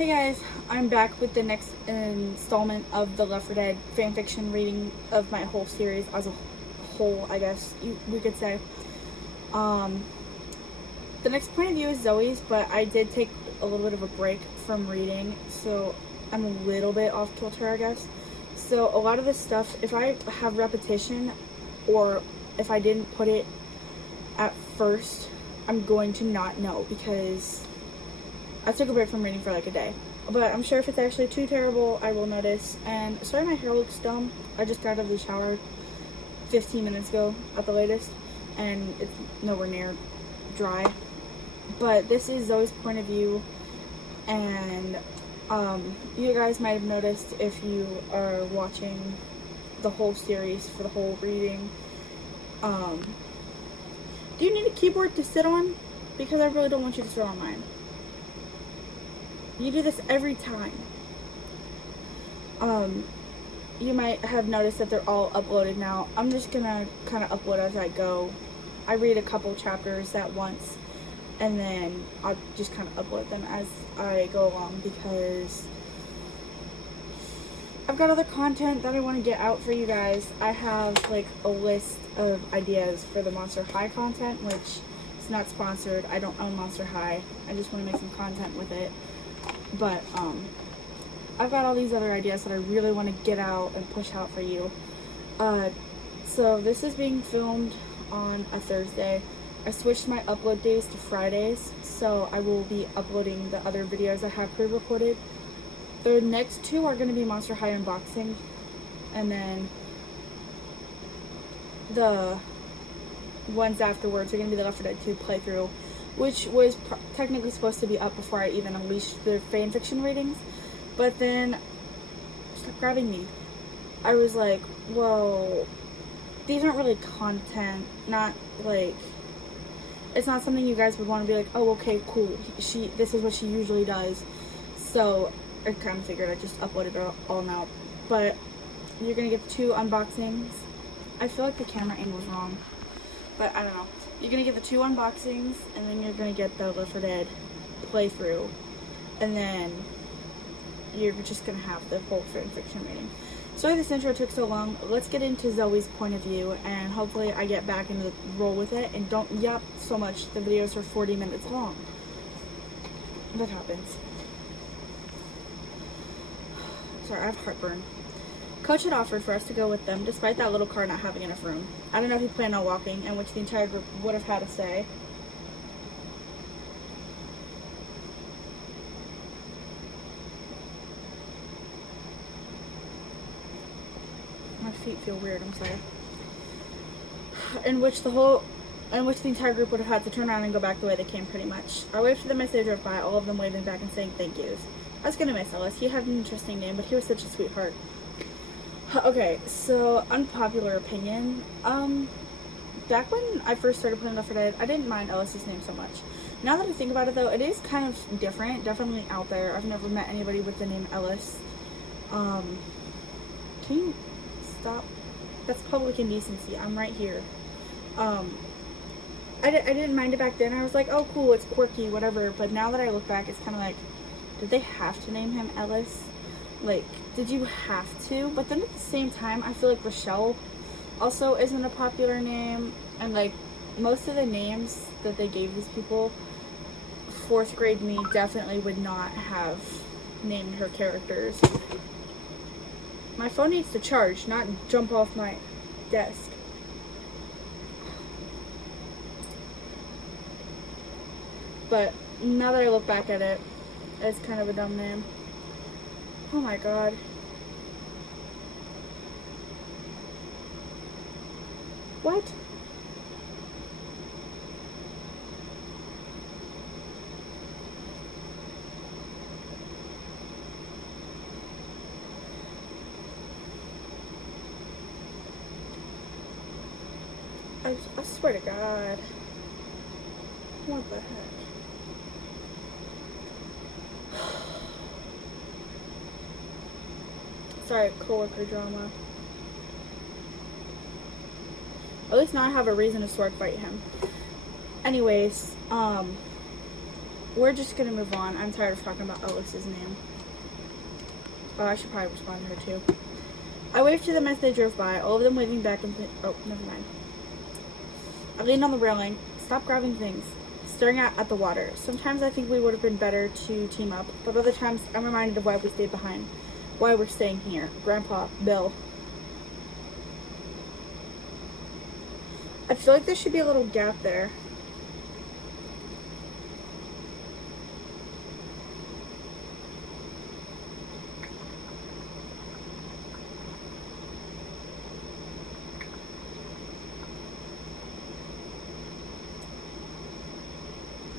Hey guys, I'm back with the next installment of the Left 4 Dead fanfiction reading of my whole series as a whole, I guess we could say. The next point of view is Zoey's, but I did take a little bit of a break from reading, so I'm a little bit off kilter, I guess. So a lot of this stuff, if I have repetition or if I didn't put it at first, I'm going to not know because I took a break from reading for like a day. But I'm sure if it's actually too terrible, I will notice. And sorry my hair looks dumb. I just got out of the shower 15 minutes ago at the latest, and it's nowhere near dry. But this is Zoe's point of view, and you guys might have noticed if you are watching the whole series for the whole reading. Do you need a keyboard to sit on? Because I really don't want you to sit on mine. You do this every time. You might have noticed that they're all uploaded now. I'm just gonna kind of upload as I go. I read a couple chapters at once, and then I'll just kind of upload them as I go along because I've got other content that I want to get out for you guys. I have like a list of ideas for the Monster High content, which is not sponsored. I don't own Monster High. I just want to make some content with it. But I've got all these other ideas that I really want to get out and push out for you. So this is being filmed on a Thursday. I switched my upload days to Fridays, so I will be uploading the other videos I have pre-recorded. The next two are going to be Monster High unboxing, and then the ones afterwards are going to be the Left 4 Dead 2 playthrough, which was technically supposed to be up before I even unleashed the fanfiction readings. But then, stop grabbing me. I was like, well, these aren't really content, not like, it's not something you guys would want to be like, oh, okay, cool, this is what she usually does. So I kind of figured I'd just upload it all now. But you're going to get 2 unboxings. I feel like the camera angle's wrong, but I don't know. You're going to get the 2 unboxings, and then you're going to get the Left 4 Dead playthrough, and then you're just going to have the whole fanfiction reading. Sorry this intro took so long. Let's get into Zoe's point of view, and hopefully I get back into the roll with it, and don't yap so much. The videos are 40 minutes long. That happens. Sorry, I have heartburn. Coach had offered for us to go with them, despite that little car not having enough room. I don't know if he planned on walking, and which the entire group would have had a say. My feet feel weird, I'm sorry. In which the entire group would have had to turn around and go back the way they came, pretty much. I waved to them as they drove by, all of them waving back and saying thank yous. I was gonna miss Ellis. He had an interesting name, but he was such a sweetheart. Okay, so unpopular opinion. Back when I first started playing Left 4 Dead, I didn't mind Ellis's name so much. Now that I think about it, though, it is kind of different, definitely out there. I've never met anybody with the name Ellis. Can you stop? That's public indecency. I'm right here. I didn't mind it back then. I was like, oh, cool, it's quirky, whatever. But now that I look back, it's kind of like, did they have to name him Ellis? Like, did you have to? But then at the same time, I feel like Rochelle also isn't a popular name. And like, most of the names that they gave these people, 4th grade me definitely would not have named her characters. My phone needs to charge, not jump off my desk. But now that I look back at it, it's kind of a dumb name. Oh my god. What? I swear to God. What the heck? Sorry, coworker drama. At least now I have a reason to sword fight him. Anyways, we're just gonna move on. I'm tired of talking about Alice's name. Oh, I should probably respond to her too. I waved to them as they drove by, all of them waving back and oh, never mind. I leaned on the railing, stopped grabbing things, staring at the water. Sometimes I think we would have been better to team up, but other times I'm reminded of why we stayed behind. Why we're staying here. Grandpa, Bill. I feel like there should be a little gap there.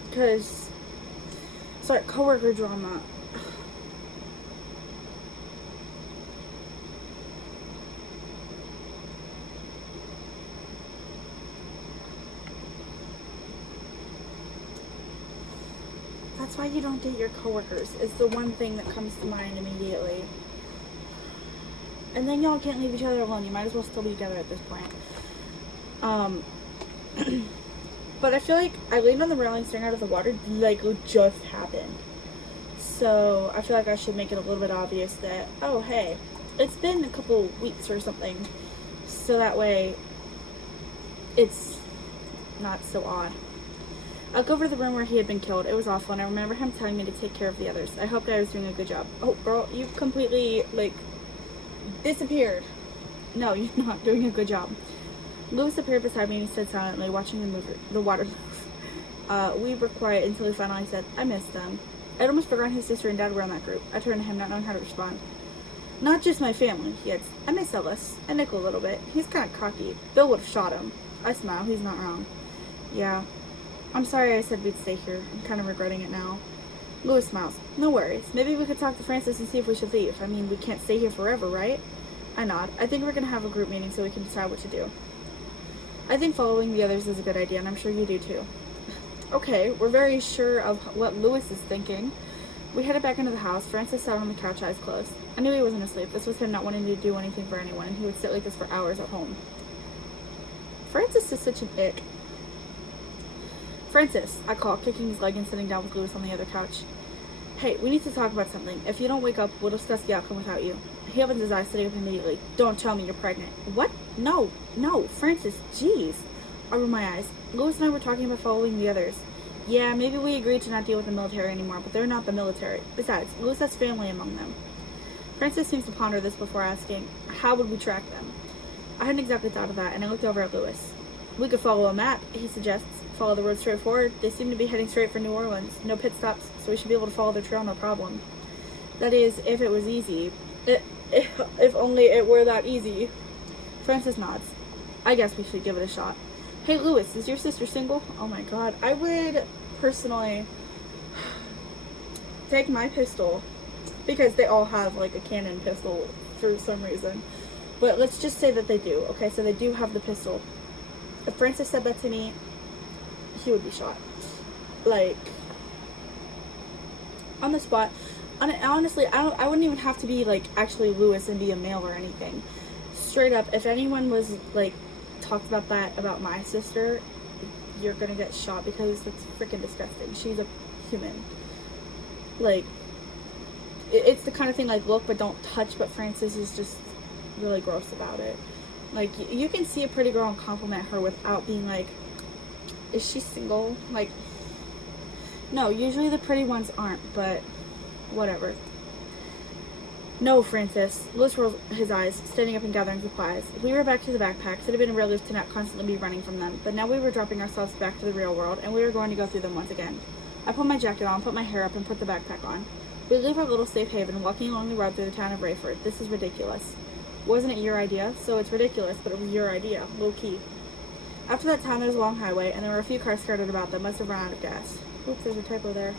Because, sorry, coworker drama. That's why you don't date your coworkers. It's the one thing that comes to mind immediately. And then y'all can't leave each other alone. You might as well still be together at this point. But I feel like I leaned on the railing staring out of the water, like it just happened. So I feel like I should make it a little bit obvious that, oh hey, it's been a couple weeks or something. So that way it's not so odd. I'll go over to the room where he had been killed. It was awful, and I remember him telling me to take care of the others. I hoped I was doing a good job. Oh, girl, you completely, like, disappeared. No, you're not doing a good job. Louis appeared beside me and he said silently, watching the water move. We were quiet until he finally said, I missed them. I'd almost forgotten his sister and dad were on that group. I turned to him, not knowing how to respond. Not just my family, he adds. I miss Ellis. And Nick a little bit. He's kind of cocky. Bill would have shot him. I smile. He's not wrong. Yeah. I'm sorry I said we'd stay here. I'm kind of regretting it now. Louis smiles. No worries. Maybe we could talk to Francis and see if we should leave. I mean, we can't stay here forever, right? I nod. I think we're going to have a group meeting so we can decide what to do. I think following the others is a good idea, and I'm sure you do too. Okay, we're very sure of what Louis is thinking. We headed back into the house. Francis sat on the couch, eyes closed. I knew he wasn't asleep. This was him not wanting to do anything for anyone, and he would sit like this for hours at home. Francis is such an ick. Francis, I call, kicking his leg and sitting down with Louis on the other couch. Hey, we need to talk about something. If you don't wake up, we'll discuss the outcome without you. He opens his eyes, sitting up immediately. Don't tell me you're pregnant. What? No, Francis, jeez. I roll my eyes. Louis and I were talking about following the others. Yeah, maybe we agreed to not deal with the military anymore, but they're not the military. Besides, Louis has family among them. Francis seems to ponder this before asking, how would we track them? I hadn't exactly thought of that, and I looked over at Louis. We could follow a map, he suggests. Follow the road straight forward. They seem to be heading straight for New Orleans. No pit stops, so we should be able to follow their trail no problem. That is, if it was easy. If only it were that easy. Francis nods. I guess we should give it a shot. Hey, Louis, is your sister single? Oh my god. I would personally take my pistol, because they all have like a cannon pistol for some reason. But let's just say that they do. Okay, so they do have the pistol. If Francis said that to me, he would be shot. Like, on the spot. Honestly, I wouldn't even have to be, like, actually Louis and be a male or anything. Straight up, if anyone was, like, talked about that about my sister, you're gonna get shot because that's freaking disgusting. She's a human. Like, it's the kind of thing, like, look but don't touch, but Francis is just really gross about it. Like, you can see a pretty girl and compliment her without being like, is she single? Like, no, usually the pretty ones aren't, but whatever. No, Francis. Louis rolled his eyes, standing up and gathering supplies. We were back to the backpacks. It had been a relief to not constantly be running from them, but now we were dropping ourselves back to the real world, and we were going to go through them once again. I put my jacket on, put my hair up, and put the backpack on. We leave our little safe haven, walking along the road through the town of Rayford. This is ridiculous. Wasn't it your idea? So it's ridiculous, but it was your idea. Low key. After that town, there was a long highway, and there were a few cars scattered about that must have run out of gas. Oops, there's a typo there.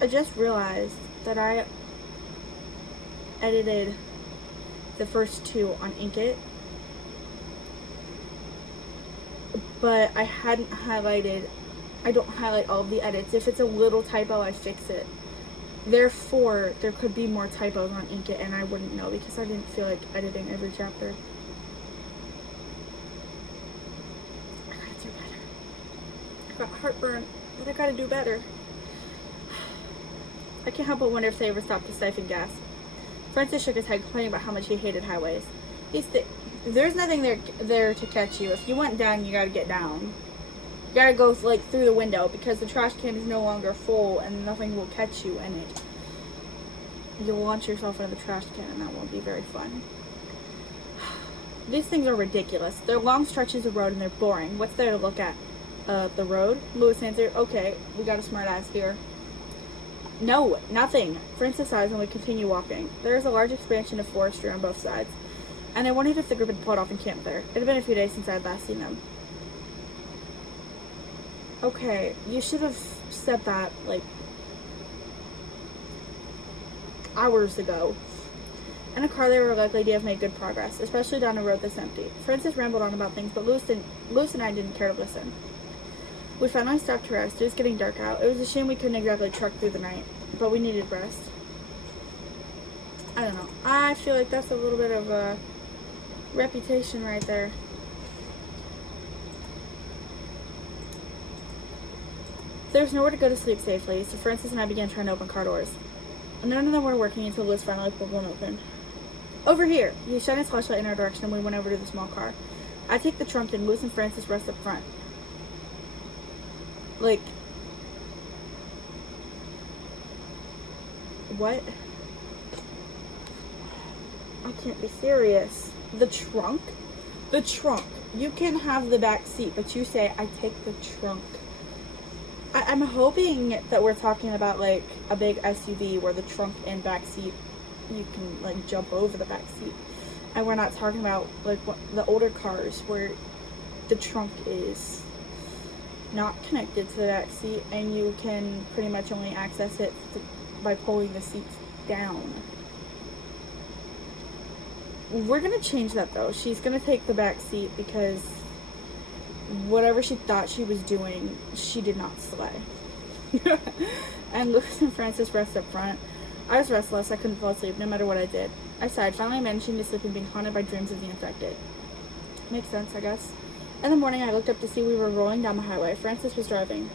I just realized that I edited the first two on Inkit, but I hadn't highlighted. I don't highlight all of the edits. If it's a little typo, I fix it. Therefore, there could be more typos on Inkit, and I wouldn't know because I didn't feel like editing every chapter. I gotta do got heartburn, but I gotta do better. I can't help but wonder if they ever stopped to siphon gas. Francis shook his head, complaining about how much he hated highways. There's nothing there to catch you. If you want down, you gotta get down. You gotta go like through the window because the trash can is no longer full and nothing will catch you in it. You'll launch yourself into the trash can and that won't be very fun. These things are ridiculous. They're long stretches of road and they're boring. What's there to look at? The road? Lewis answered. Okay, we got a smart ass here. No, nothing. Francis sighs and we continue walking. There is a large expansion of forestry on both sides, and I wondered if the group had pulled off and camped there. It had been a few days since I had last seen them. Okay, you should have said that, like, hours ago. In a car, they were likely to have made good progress, especially down a road that's empty. Francis rambled on about things, but Lewis and I didn't care to listen. We finally stopped to rest. It was getting dark out. It was a shame we couldn't exactly truck through the night, but we needed rest. I don't know. I feel like that's a little bit of a reputation right there. There was nowhere to go to sleep safely, so Francis and I began trying to open car doors. None of them were working until Lewis finally pulled one open. Over here! He shined his flashlight in our direction and we went over to the small car. I take the trunk and Lewis and Francis rest up front. Like, what? I can't be serious. The trunk? The trunk. You can have the back seat, but you say, I take the trunk. I'm hoping that we're talking about, like, a big SUV where the trunk and back seat, you can, like, jump over the back seat. And we're not talking about, like, the older cars where the trunk is not connected to the back seat and you can pretty much only access it by pulling the seats down. We're gonna change that though. She's gonna take the back seat because whatever she thought she was doing, she did not slay. And Lewis and Francis rest up front. I was restless. I couldn't fall asleep no matter what I did. I sighed, finally managing to sleep and being haunted by dreams of the infected. Makes sense, I guess. In the morning, I looked up to see we were rolling down the highway. Francis was driving.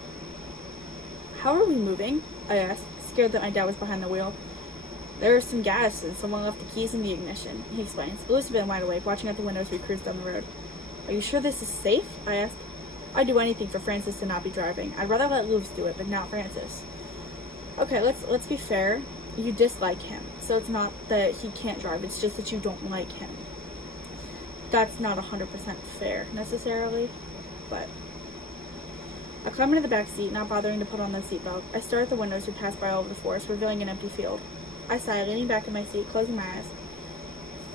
How are we moving? I asked, scared that my dad was behind the wheel. There was some gas and someone left the keys in the ignition, he explains. Lewis had been wide awake, watching out the window as we cruised down the road. Are you sure this is safe? I asked. I'd do anything for Francis to not be driving. I'd rather let Lewis do it, but not Francis. Okay, let's be fair. You dislike him, so it's not that he can't drive, it's just that you don't like him. That's not 100% fair, necessarily, but... I climbed into the back seat, not bothering to put on the seatbelt. I stared at the windows we passed by all over the forest, revealing an empty field. I sighed, leaning back in my seat, closing my eyes.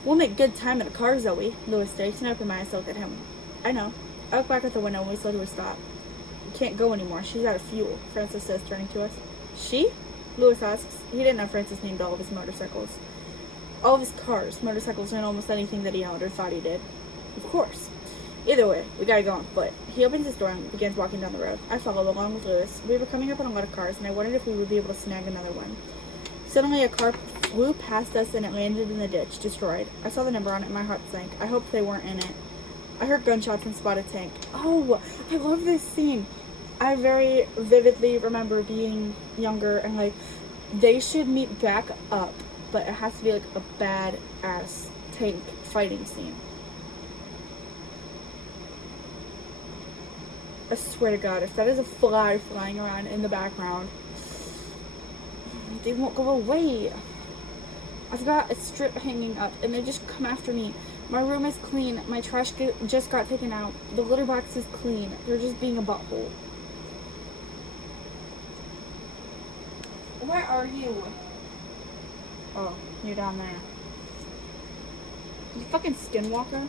We'll make good time in a car, Zoey, Lewis states, and I opened my eyes to look at him. I know. I looked back at the window and we slowed to a stop. We can't go anymore. She's out of fuel, Francis says, turning to us. She? Lewis asks. He didn't know Francis named all of his motorcycles. All of his cars, motorcycles, and almost anything that he owned or thought he did. Of course. Either way, we gotta go on foot. He opens his door and begins walking down the road. I follow along with Lewis. We were coming up on a lot of cars, and I wondered if we would be able to snag another one. Suddenly, a car flew past us and it landed in the ditch, destroyed. I saw the number on it and my heart sank. I hoped they weren't in it. I heard gunshots and spotted a tank. Oh, I love this scene. I very vividly remember being younger and like, they should meet back up, but it has to be like a bad-ass tank fighting scene. I swear to God, if that is a fly flying around in the background, they won't go away. I've got a strip hanging up and they just come after me. My room is clean. My trash just got taken out. The litter box is clean. They're just being a butthole. Where are you? Oh, you're down there. You fucking skinwalker?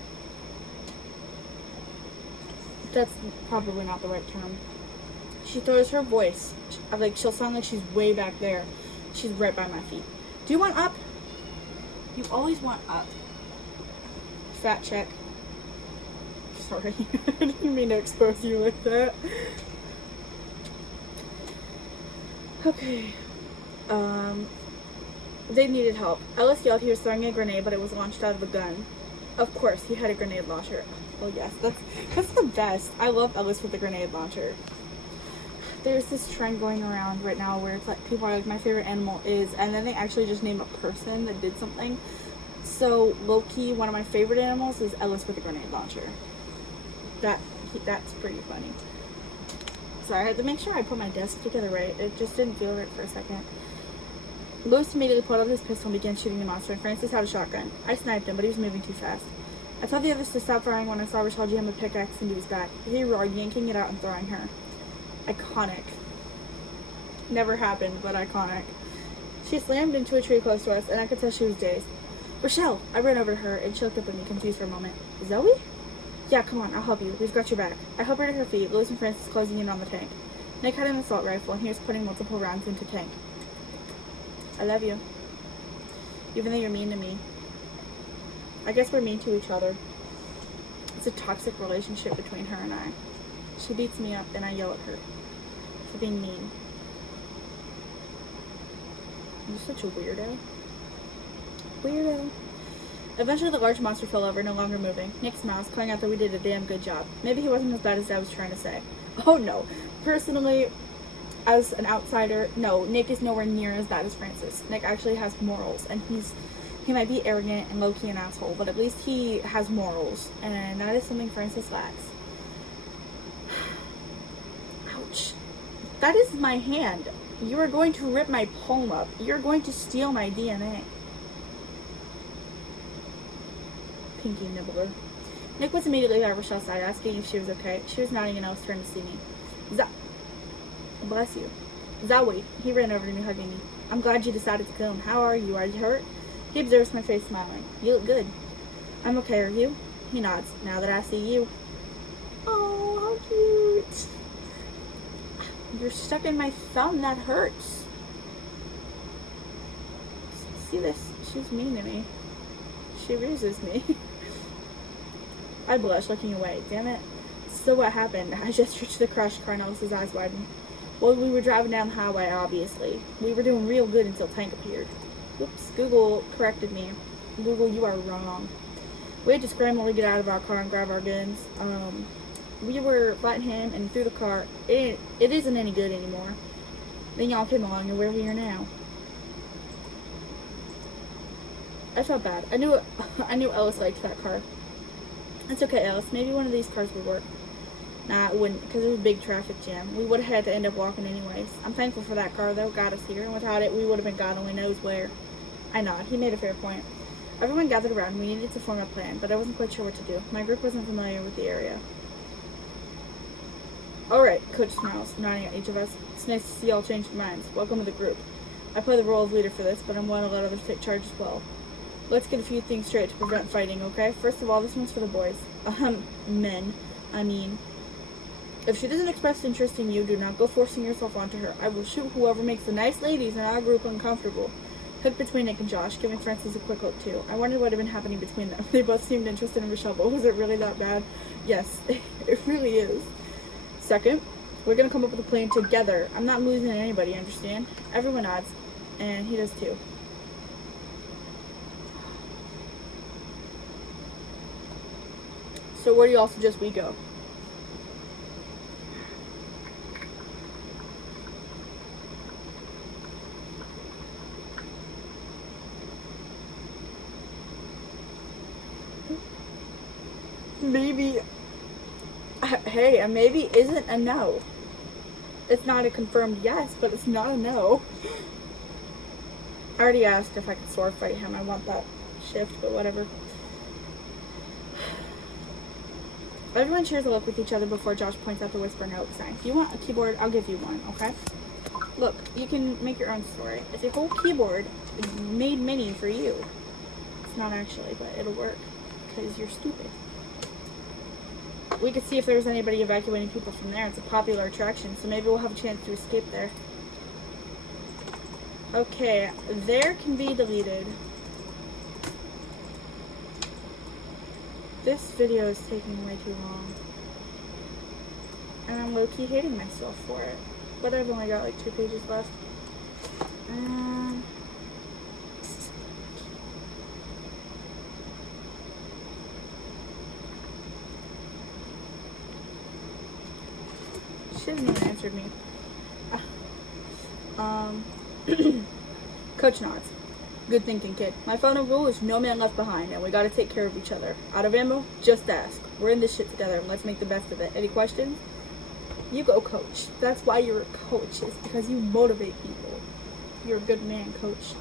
That's probably not the right term. She throws her voice. Like, she'll sound like she's way back there. She's right by my feet. Do you want up? You always want up. Fat check. Sorry. I didn't mean to expose you like that. Okay. They needed help. Ellis yelled he was throwing a grenade, but it was launched out of a gun. Of course, he had a grenade launcher. Oh yes, that's the best. I love Ellis with the grenade launcher. there's this trend going around right now where it's like people are like, my favorite animal is, and then they actually just name a person that did something. So low-key, one of my favorite animals is Ellis with a grenade launcher. That's pretty funny. Sorry, I had to make sure I put my desk together right. It just didn't feel right for a second. Lewis immediately pulled out his pistol and began shooting the monster, and Francis had a shotgun. I sniped him, but he was moving too fast. I told the others to stop firing when I saw Rochelle jam a pickaxe into his back. He roared, yanking it out and throwing her. Iconic. Never happened, but iconic. She slammed into a tree close to us, and I could tell she was dazed. Rochelle! I ran over to her, and she looked up at me, confused for a moment. Zoey? Yeah, come on, I'll help you. We've got your back. I helped her to her feet, Lewis and Francis closing in on the tank. Nick had an assault rifle, and he was putting multiple rounds into tank. I love you. Even though you're mean to me. I guess we're mean to each other. It's a toxic relationship between her and I. She beats me up, and I yell at her for being mean. You're such a weirdo. Weirdo. Eventually, the large monster fell over, no longer moving. Nick smiles, calling out that we did a damn good job. Maybe he wasn't as bad as I was trying to say. Oh no. Personally, as an outsider, no, Nick is nowhere near as bad as Francis. Nick actually has morals, and he might be arrogant and low-key an asshole, but at least he has morals, and that is something Francis lacks. Ouch. That is my hand. You are going to rip my palm up. You're going to steal my DNA. Pinky nibbler. Nick was immediately by Rochelle's side, asking if she was okay. She was nodding, and I was turned to see me. Bless you. Zoey. He ran over to me, hugging me. I'm glad you decided to come. How are you? Are you hurt? He observes my face, smiling. You look good. I'm okay, are you? He nods. Now that I see you. Oh, how cute. You're stuck in my thumb. That hurts. See this? She's mean to me. She ruses me. I blush, looking away. Damn it. So what happened? I gestured to the crashed car and Alice's eyes widened. Well, we were driving down the highway, obviously. We were doing real good until Tank appeared. Whoops, Google corrected me. Google, you are wrong. We had to scramble to get out of our car and grab our guns. We were fighting him and through the car. It isn't any good anymore. Then y'all came along and we're here now. I felt bad. I knew Ellis liked that car. It's okay, Ellis. Maybe one of these cars would work. Nah, it wouldn't, because it was a big traffic jam. We would have had to end up walking anyways. I'm thankful for that car, though. Got us here, and without it, we would have been God only knows where. I nod. He made a fair point. Everyone gathered around. We needed to form a plan, but I wasn't quite sure what to do. My group wasn't familiar with the area. Alright, Coach smiles, nodding at each of us. It's nice to see y'all change your minds. Welcome to the group. I play the role of leader for this, but I'm willing to let others take charge as well. Let's get a few things straight to prevent fighting, okay? First of all, this one's for the boys. Men. I mean, if she doesn't express interest in you, do not go forcing yourself onto her. I will shoot whoever makes the nice ladies in our group uncomfortable. Hooked between Nick and Josh, giving Francis a quick look too. I wondered what had been happening between them. They both seemed interested in Rochelle, but was it really that bad? Yes, it really is. Second, we're gonna come up with a plan together. I'm not losing anybody, understand? Everyone nods, and he does too. So where do y'all suggest we go? Maybe, hey, a maybe isn't a no. It's not a confirmed yes, but it's not a no. I already asked if I could sword fight him. I want that shift, but whatever. Everyone shares a look with each other before Josh points out the whisper note sign. If you want a keyboard, I'll give you one, okay? Look, you can make your own story. It's a whole keyboard made mini for you. It's not actually, but it'll work because you're stupid. We could see if there was anybody evacuating people from there. It's a popular attraction, so maybe we'll have a chance to escape there. Okay, there can be deleted. This video is taking way too long. And I'm low-key hating myself for it. But I've only got like 2 pages left. She hasn't even answered me. Coach nods. Good thinking, kid. My final rule is no man left behind, and we gotta take care of each other. Out of ammo, just ask. We're in this shit together, and let's make the best of it. Any questions? You go, coach. That's why you're a coach. It's because you motivate people. You're a good man, coach.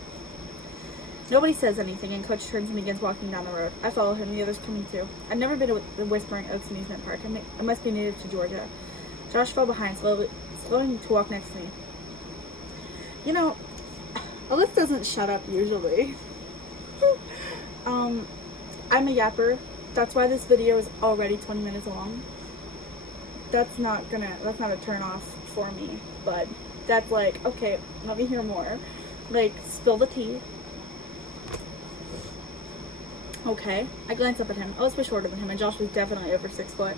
Nobody says anything, and coach turns and begins walking down the road. I follow him, the others coming too. I've never been to the Whispering Oaks amusement park. I must be native to Georgia. Josh fell behind, slowing to walk next to me. You know, Alyssa doesn't shut up usually. I'm a yapper. That's why this video is already 20 minutes long. That's not a turn off for me, but that's like, okay, let me hear more. Like, spill the tea. Okay. I glanced up at him. Ellis was shorter than him, and Josh was definitely over 6 foot.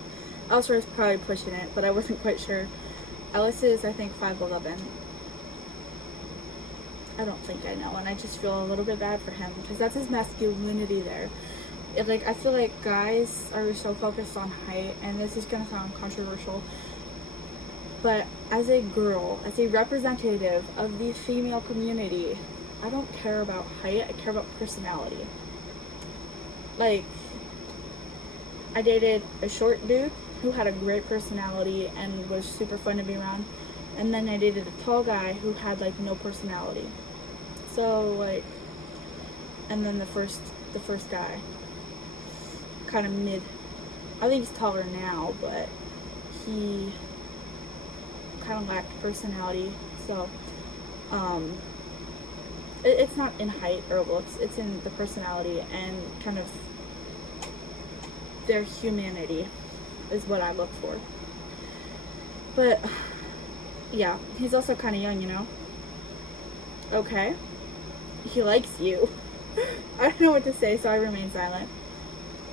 Ellis was probably pushing it, but I wasn't quite sure. Ellis is, I think, 5'11". I don't think I know, and I just feel a little bit bad for him, because that's his masculinity there. I feel like guys are so focused on height, and this is gonna sound controversial, but as a girl, as a representative of the female community, I don't care about height, I care about personality. Like, I dated a short dude who had a great personality and was super fun to be around, and then I dated a tall guy who had, like, no personality. So, like, and then the first guy, kind of mid. I think he's taller now, but he kind of lacked personality. So, it's not in height or looks, it's in the personality and kind of their humanity is what I look for. But, yeah, he's also kind of young, you know? Okay. He likes you. I don't know what to say, so I remain silent.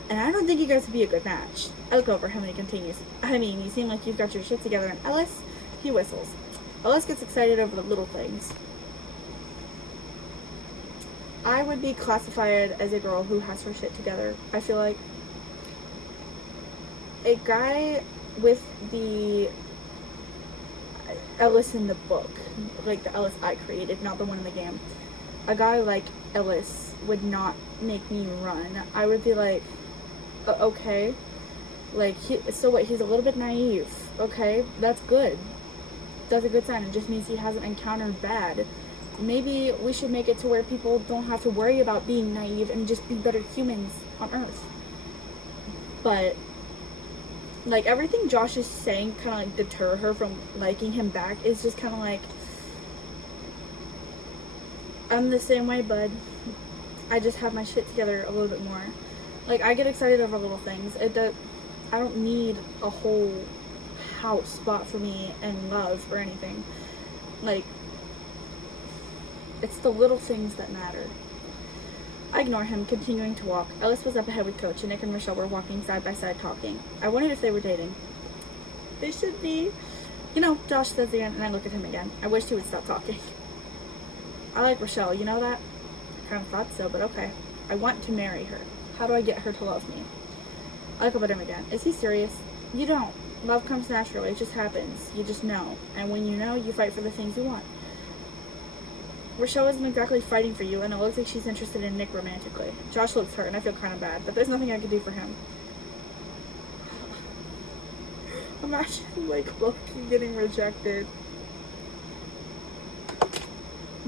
And I don't think you guys would be a good match. I look over him and he continues. I mean, you seem like you've got your shit together, and Ellis, he whistles. Ellis gets excited over the little things. I would be classified as a girl who has her shit together. I feel like a guy with the Ellis in the book, like the Ellis I created, not the one in the game. A guy like Ellis would not make me run. I would be like, okay, like, so what, he's a little bit naive. Okay, that's good. That's a good sign. It just means he hasn't encountered bad. Maybe we should make it to where people don't have to worry about being naive and just be better humans on Earth. But, like, everything Josh is saying kind of, like, deter her from liking him back is just kind of like, I'm the same way, bud. I just have my shit together a little bit more. Like, I get excited over little things. I don't need a whole house bought for me and love or anything. Like, it's the little things that matter. I ignore him, continuing to walk. Ellis was up ahead with Coach, and Nick and Rochelle were walking side by side talking. I wondered if they were dating. They should be. You know, Josh says again, and I look at him again. I wish he would stop talking. I like Rochelle, you know that? I kind of thought so, but okay. I want to marry her. How do I get her to love me? I look up at him again. Is he serious? You don't. Love comes naturally. It just happens. You just know. And when you know, you fight for the things you want. Rochelle isn't exactly fighting for you, and it looks like she's interested in Nick romantically. Josh looks hurt, and I feel kind of bad, but there's nothing I can do for him. Imagine, like, Loki getting rejected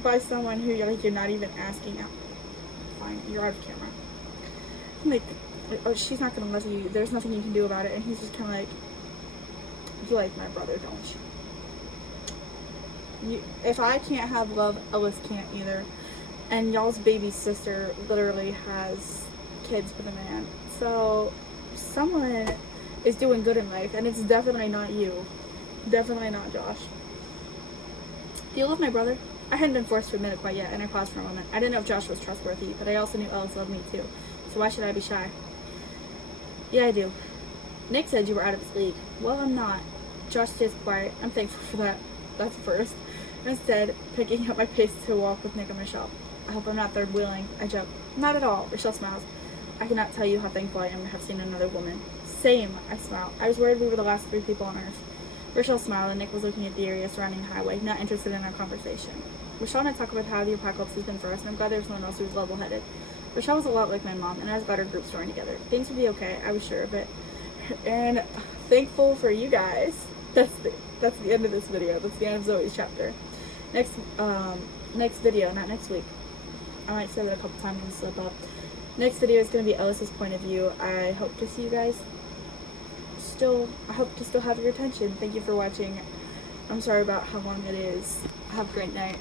by someone who, like, you're not even asking out. Fine, you're out of camera. Like, oh, she's not gonna love you. There's nothing you can do about it. And he's just kind of like, you like my brother, don't you? If I can't have love, Ellis can't either. And y'all's baby sister literally has kids with a man. So someone is doing good in life, and it's definitely not you. Definitely not Josh. Do you love my brother? I hadn't been forced to admit it quite yet, and I paused for a moment. I didn't know if Josh was trustworthy, but I also knew Ellis loved me too. So why should I be shy? Yeah, I do. Nick said you were out of his league. Well, I'm not. Josh stays quiet. I'm thankful for that. That's first. Instead, picking up my pace to walk with Nick and Rochelle. I hope I'm not third wheeling. I joke. Not at all. Rochelle smiles. I cannot tell you how thankful I am to have seen another woman. Same, I smile. I was worried we were the last 3 people on Earth. Rochelle smiled, and Nick was looking at the area surrounding the highway, not interested in our conversation. Rochelle and I talked about how the apocalypse has been for us, and I'm glad there was someone else who was level-headed. Rochelle was a lot like my mom, and I was glad our group storing together. Things would be okay, I was sure of it. And thankful for you guys. That's the end of this video. That's the end of Zoey's chapter. Next video, not next week. I might say that a couple times and slip up. Next video is going to be Ellis's point of view. I hope to see you guys. I hope to still have your attention. Thank you for watching. I'm sorry about how long it is. Have a great night.